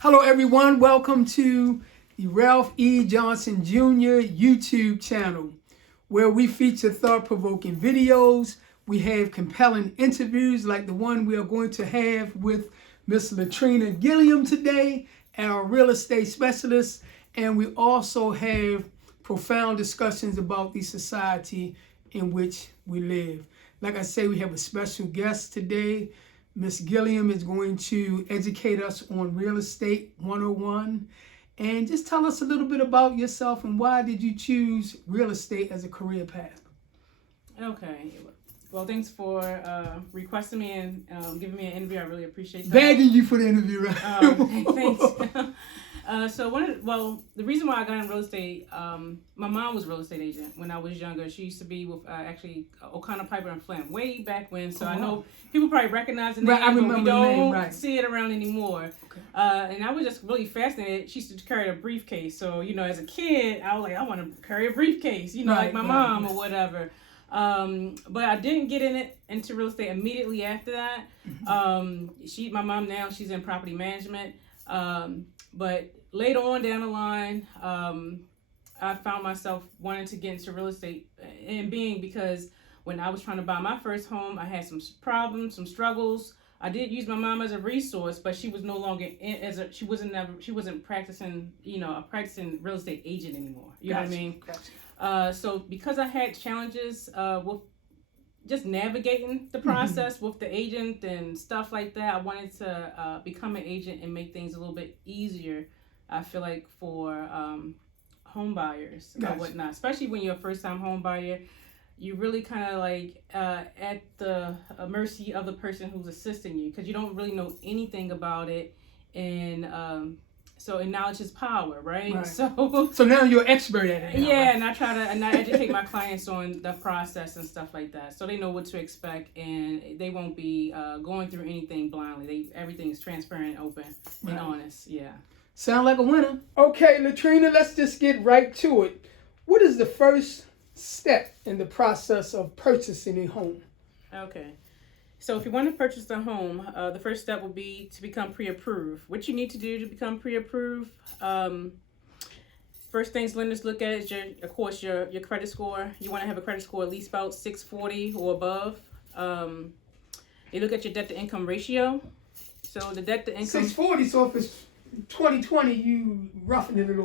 Hello, everyone. Welcome to the Ralph E. Johnson Jr. YouTube channel, where we feature thought-provoking videos. We have compelling interviews like the one we are going to have with Miss Latrina Gilliam today, our real estate specialist. And we also have profound discussions about the society in which we live. Like I say, we have a special guest today. Miss Gilliam is going to educate us on Real Estate 101. And just tell us a little bit about yourself and why did you choose real estate as a career path? Okay. Well, thanks for requesting me and giving me an interview. I really appreciate that. Begging you for the interview, right? Thanks. The reason why I got in real estate, my mom was a real estate agent when I was younger. She used to be with O'Connor, Piper and Flynn way back when. So I know people probably recognize the name, right, I remember but we don't the name, right. see it around anymore. Okay. And I was just really fascinated. She used to carry a briefcase. So, as a kid, I was like, I want to carry a briefcase, like my mom or whatever. But I didn't get into real estate immediately after that. My mom now, she's in property management. But later on down the line, I found myself wanting to get into real estate because when I was trying to buy my first home, I had some problems, some struggles. I did use my mom as a resource, but she was no longer she wasn't practicing, a practicing real estate agent anymore. You know what I mean? Gotcha. So because I had challenges with just navigating the process with the agent and stuff like that, I wanted to become an agent and make things a little bit easier. I feel like for home buyers and whatnot, especially when you're a first-time home buyer, you really kind of at the mercy of the person who's assisting you because you don't really know anything about it, and knowledge is power, right? So now you're an expert at it. Yeah, right? And I educate my clients on the process and stuff like that, so they know what to expect and they won't be going through anything blindly. Everything is transparent, open, and honest. Yeah. Sound like a winner. Okay, Latrina, let's just get right to it. What is the first step in the process of purchasing a home? Okay. So if you want to purchase a home, the first step will be to become pre-approved. What you need to do to become pre-approved, first things lenders look at is your credit score. You want to have a credit score at least about 640 or above. They look at your debt to income ratio. So the debt to income 640. So if it's 2020, you roughing it a little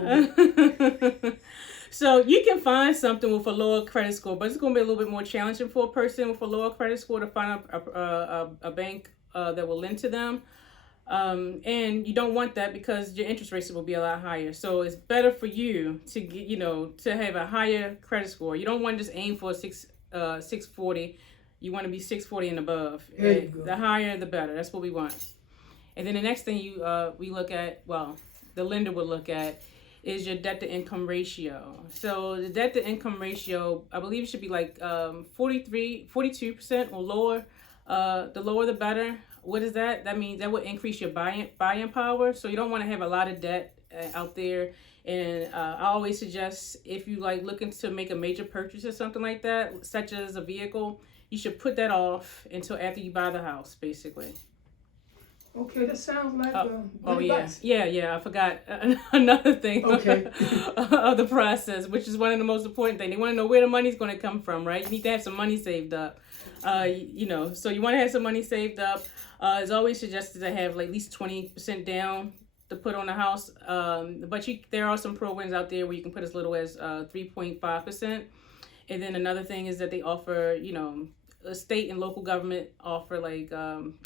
bit. So you can find something with a lower credit score, but it's going to be a little bit more challenging for a person with a lower credit score to find a bank that will lend to them. And you don't want that because your interest rates will be a lot higher. So it's better for you to get, to have a higher credit score. You don't want to just aim for 640. You want to be 640 and above. The higher, the better. That's what we want. And then the next thing we look at, the lender will look at, is your debt to income ratio. So the debt to income ratio, I believe it should be 42% or lower. The lower the better. What is that? That means that would increase your buying power. So you don't want to have a lot of debt out there. And I always suggest if you looking to make a major purchase or something like that, such as a vehicle, you should put that off until after you buy the house, basically. Okay, that sounds like advice. Yeah. I forgot another thing of the process, which is one of the most important things. They want to know where the money's going to come from, right? You need to have some money saved up. So you want to have some money saved up. It's always suggested to have at least 20% down to put on the house. But there are some programs out there where you can put as little as 3.5%. And then another thing is that they offer, state and local government offer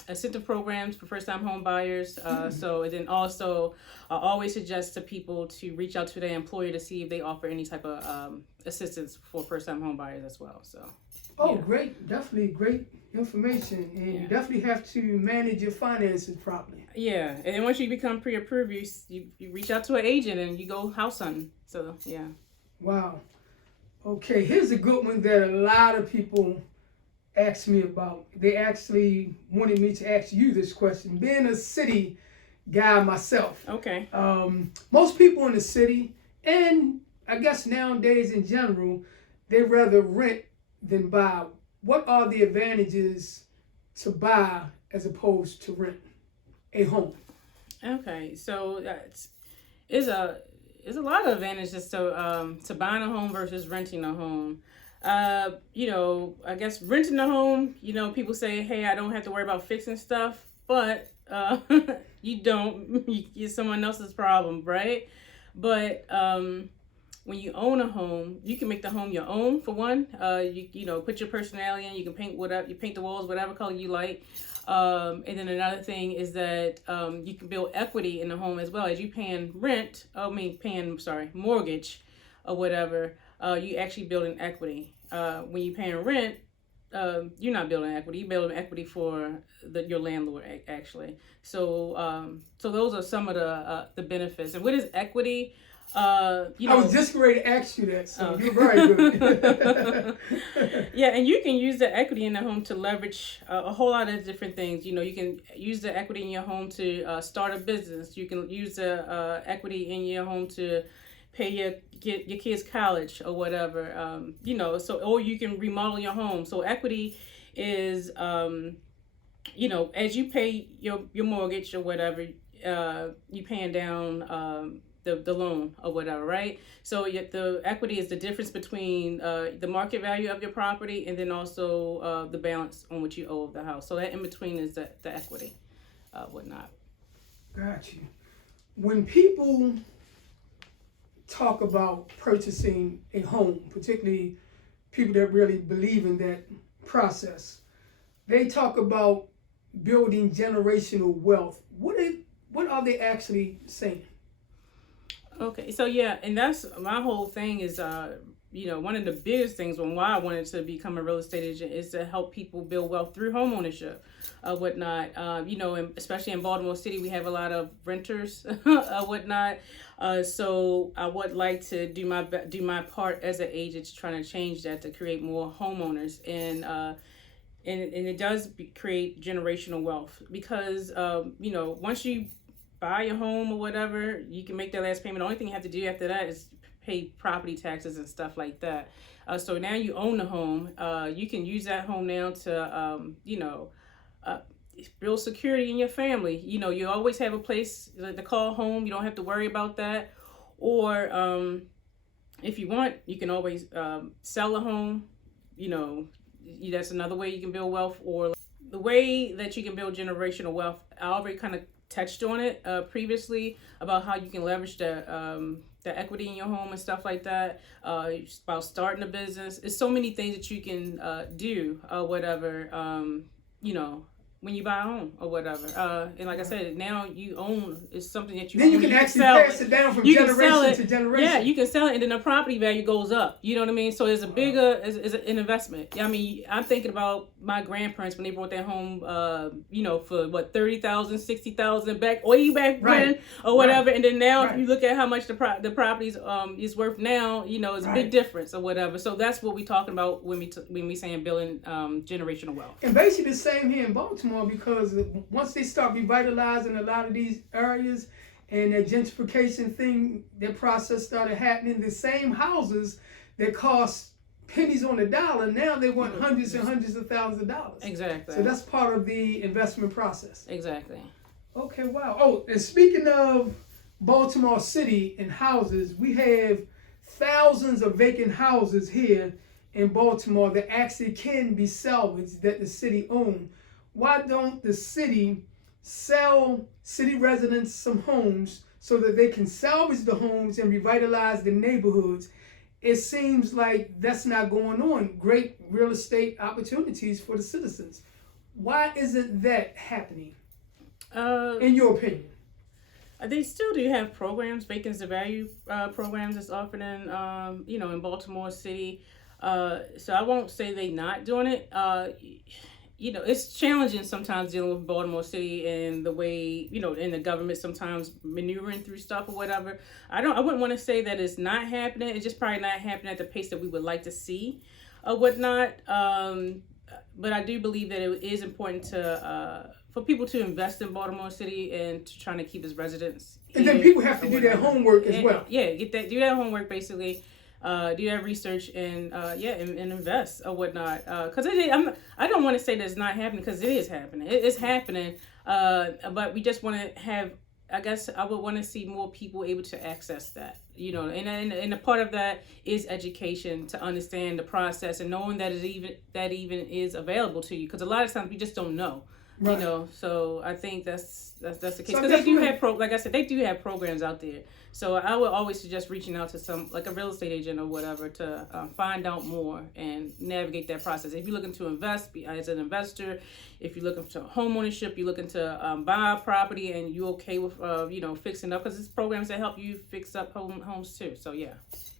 incentive programs for first-time home buyers. And then also I always suggest to people to reach out to their employer to see if they offer any type of assistance for first-time home buyers as well. So. Great. Definitely great information. And you definitely have to manage your finances properly. Yeah. And then once you become pre-approved, you reach out to an agent and you go house hunting. So, yeah. Wow. Okay, here's a good one that a lot of people asked me about. They actually wanted me to ask you this question. Being a city guy myself. Okay. Most people in the city, and I guess nowadays in general, they rather rent than buy. What are the advantages to buy as opposed to rent a home? Okay, so is a is a lot of advantages to buying a home versus renting a home. I guess renting a home, people say, hey, I don't have to worry about fixing stuff, but you don't. It's someone else's problem, right? But when you own a home, you can make the home your own. For one, you put your personality in. You can paint whatever you paint the walls, whatever color you like. And then another thing is that you can build equity in the home as well as you paying mortgage or whatever. You actually build an equity. When you paying rent, you're not building equity. You're building equity for your landlord actually. So those are some of the benefits. And what is equity? I was just ready to ask you that, so you're very good. Yeah, and you can use the equity in the home to leverage a whole lot of different things. You can use the equity in your home to start a business. You can use the equity in your home to pay your kids' college or whatever. Or you can remodel your home. So equity is, as you pay your mortgage or whatever, you paying down the loan or whatever, right? So the equity is the difference between the market value of your property and then also the balance on what you owe of the house. So that in between is the equity, whatnot. Got you. When people talk about purchasing a home, particularly people that really believe in that process, they talk about building generational wealth. What are they actually saying? Okay, so yeah, and that's my whole thing is, one of the biggest things on why I wanted to become a real estate agent is to help people build wealth through home ownership, whatnot. And especially in Baltimore City, we have a lot of renters, whatnot. So I would like to do my part as an agent to try to change that to create more homeowners and it does create generational wealth because once you buy a home or whatever, you can make that last payment. The only thing you have to do after that is pay property taxes and stuff like that. So now you own the home. You can use that home now to, build security in your family. You always have a place to call home. You don't have to worry about that. Or if you want, you can always sell a home. That's another way you can build wealth. Or the way that you can build generational wealth, I already kind of touched on it previously about how you can leverage the equity in your home and stuff like that, about starting a business. There's so many things that you can do whatever when you buy a home or whatever. And like I said, now you own, it's something that you then own. You can actually pass it down from generation to generation. Yeah, you can sell it and then the property value goes up. You know what I mean? So it's a bigger, it's an investment. I mean, I'm thinking about my grandparents when they bought their home, for what, $30,000, $60,000 way back when or whatever. Right. And then now if you look at how much the properties is worth now, it's a big difference or whatever. So that's what we're talking about when we saying building generational wealth. And basically the same here in Baltimore, because once they start revitalizing a lot of these areas and that gentrification thing, that process started happening, the same houses that cost pennies on the dollar, now they want hundreds and hundreds of thousands of dollars. Exactly. So that's part of the investment process. Exactly. Okay, wow. Oh, and speaking of Baltimore City and houses, we have thousands of vacant houses here in Baltimore that actually can be salvaged that the city owns. Why don't the city sell city residents some homes so that they can salvage the homes and revitalize the neighborhoods? It seems like that's not going on. Great real estate opportunities for the citizens. Why isn't that happening, in your opinion? They still do have programs, vacancy value programs that's offered in, in Baltimore City. So I won't say they not doing it. It's challenging sometimes dealing with Baltimore City and the way, and the government sometimes maneuvering through stuff or whatever. I wouldn't want to say that it's not happening. It's just probably not happening at the pace that we would like to see or whatnot. But I do believe that it is important to for people to invest in Baltimore City and to trying to keep its residents. And then people have to do their homework as well. Yeah, do that homework basically. Do that research and and invest or whatnot. Because I don't want to say that it's not happening because it is happening. It's happening. But we just want to have I guess I would want to see more people able to access that, and a part of that is education, to understand the process and knowing that even is available to you, because a lot of times we just don't know. Right. So I think that's the case, because they do have like I said, they do have programs out there. So I would always suggest reaching out to some, like a real estate agent or whatever, to find out more and navigate that process. If you're looking to invest as an investor, if you're looking to home ownership, you're looking to buy a property, and you're okay with fixing up, because it's programs that help you fix up homes too. So yeah.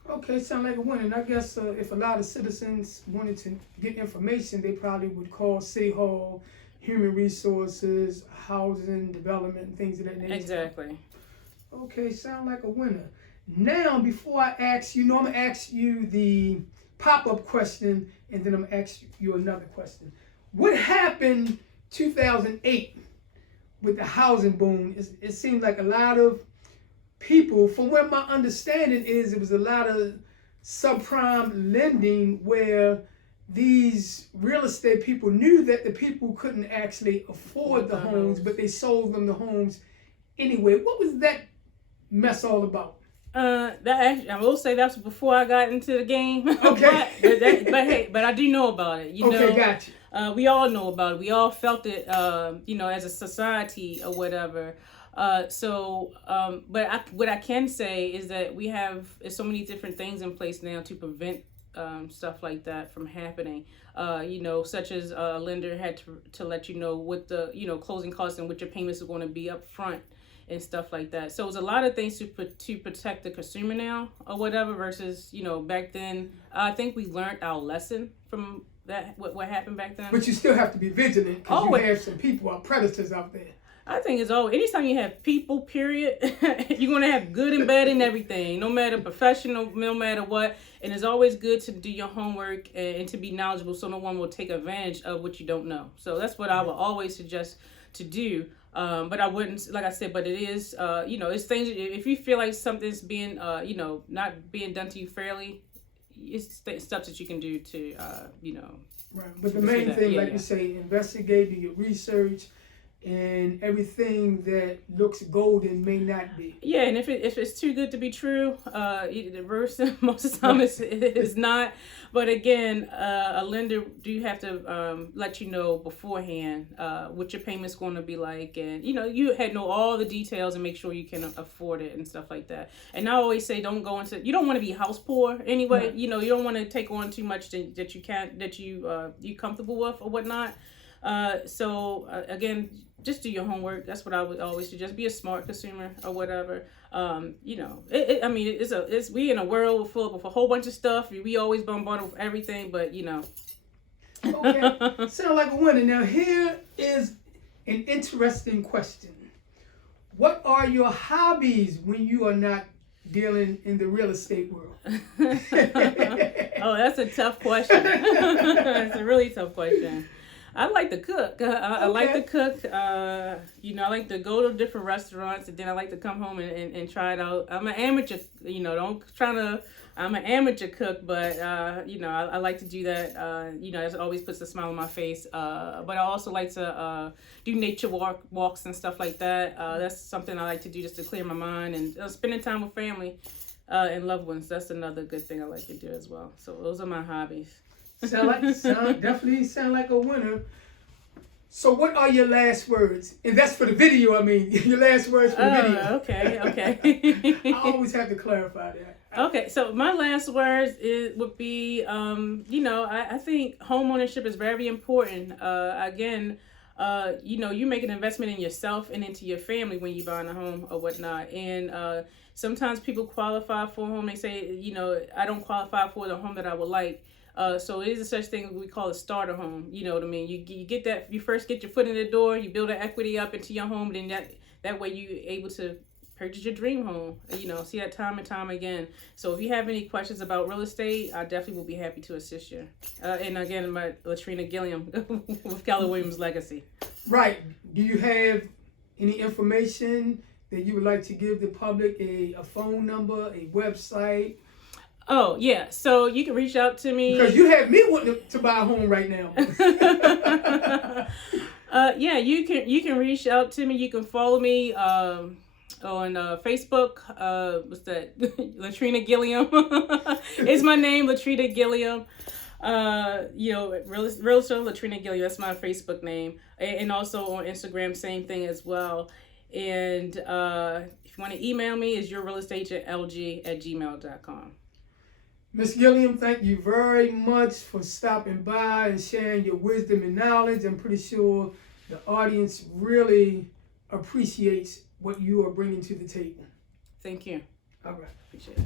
Okay, sound like a winner. And I guess if a lot of citizens wanted to get information, they probably would call City Hall, Human Resources, Housing Development, and things of that nature. Exactly. Okay, sound like a winner. Now, before I ask you, I'm going to ask you the pop-up question, and then I'm going to ask you another question. What happened 2008 with the housing boom? It seemed like a lot of people, from where my understanding is, it was a lot of subprime lending where these real estate people knew that the people couldn't actually afford the homes, but they sold them the homes anyway. What was that mess all about? I will say that's before I got into the game. Okay. but I do know about it. Okay, gotcha. We all know about it. We all felt it. As a society or whatever. What I can say is that we have so many different things in place now to prevent stuff like that from happening. Such as a lender had to let you know what the closing costs and what your payments are going to be up front and stuff like that. So it's a lot of things to protect the consumer now or whatever, versus back then. I think we learned our lesson from that, what happened back then. But you still have to be vigilant, because you have some people, predators out there. I think it's always, anytime you have people, period, you're going to have good and bad in everything, no matter professional, no matter what. And it's always good to do your homework and to be knowledgeable, so no one will take advantage of what you don't know. So that's what I would always suggest to do. But I wouldn't, like I said, but it is, it's things, if you feel like something's being, not being done to you fairly, it's steps that you can do to, Right. But the main thing, you say, investigate, do your research, and everything that looks golden may not be. Yeah, and if it's too good to be true, the verse most of the time it's not. But again, a lender do have to let you know beforehand what your payment's going to be like, and you had know all the details and make sure you can afford it and stuff like that. And I always say, don't go into, you don't want to be house poor anyway. Right. You don't want to take on too much that you can't, that you comfortable with or whatnot. Again, just do your homework. That's what I would always suggest. Be a smart consumer or whatever. It's we in a world full of a whole bunch of stuff. We always bombarded with everything, but Okay, sound like a winner. Now here is an interesting question. What are your hobbies when you are not dealing in the real estate world? Oh, that's a tough question. That's a really tough question. I like to cook. I like to cook. I like to go to different restaurants, and then I like to come home and try it out. I'm an amateur, I'm an amateur cook, but, I like to do that. It always puts a smile on my face. But I also like to do nature walks and stuff like that. That's something I like to do just to clear my mind, and spending time with family and loved ones. That's another good thing I like to do as well. So those are my hobbies. Definitely sound like a winner. So what are your last words? And that's for the video, your last words for the video. Okay. I always have to clarify that. Okay, so my last words would be, I think home ownership is very important. You make an investment in yourself and into your family when you're buying a home or whatnot. And sometimes people qualify for a home. They say, I don't qualify for the home that I would like. So it is a such thing we call a starter home. You know what I mean? You get that, you first get your foot in the door, you build an equity up into your home, then that way you're able to purchase your dream home. See that time and time again. So if you have any questions about real estate, I definitely will be happy to assist you. And again, my Latrina Gilliam with Keller Williams Legacy. Right. Do you have any information that you would like to give the public, a phone number, a website? Oh, yeah. So you can reach out to me. Because you have me wanting to buy a home right now. You can reach out to me. You can follow me On Facebook, what's that? Latrina Gilliam. It's my name, Latrina Gilliam. Realtor Latrina Gilliam. That's my Facebook name, and also on Instagram, same thing as well. And if you want to email me, it's yourrealestageantlg@gmail.com. Ms. Gilliam, thank you very much for stopping by and sharing your wisdom and knowledge. I'm pretty sure the audience really appreciates what you are bringing to the table. Thank you. All right. Appreciate it.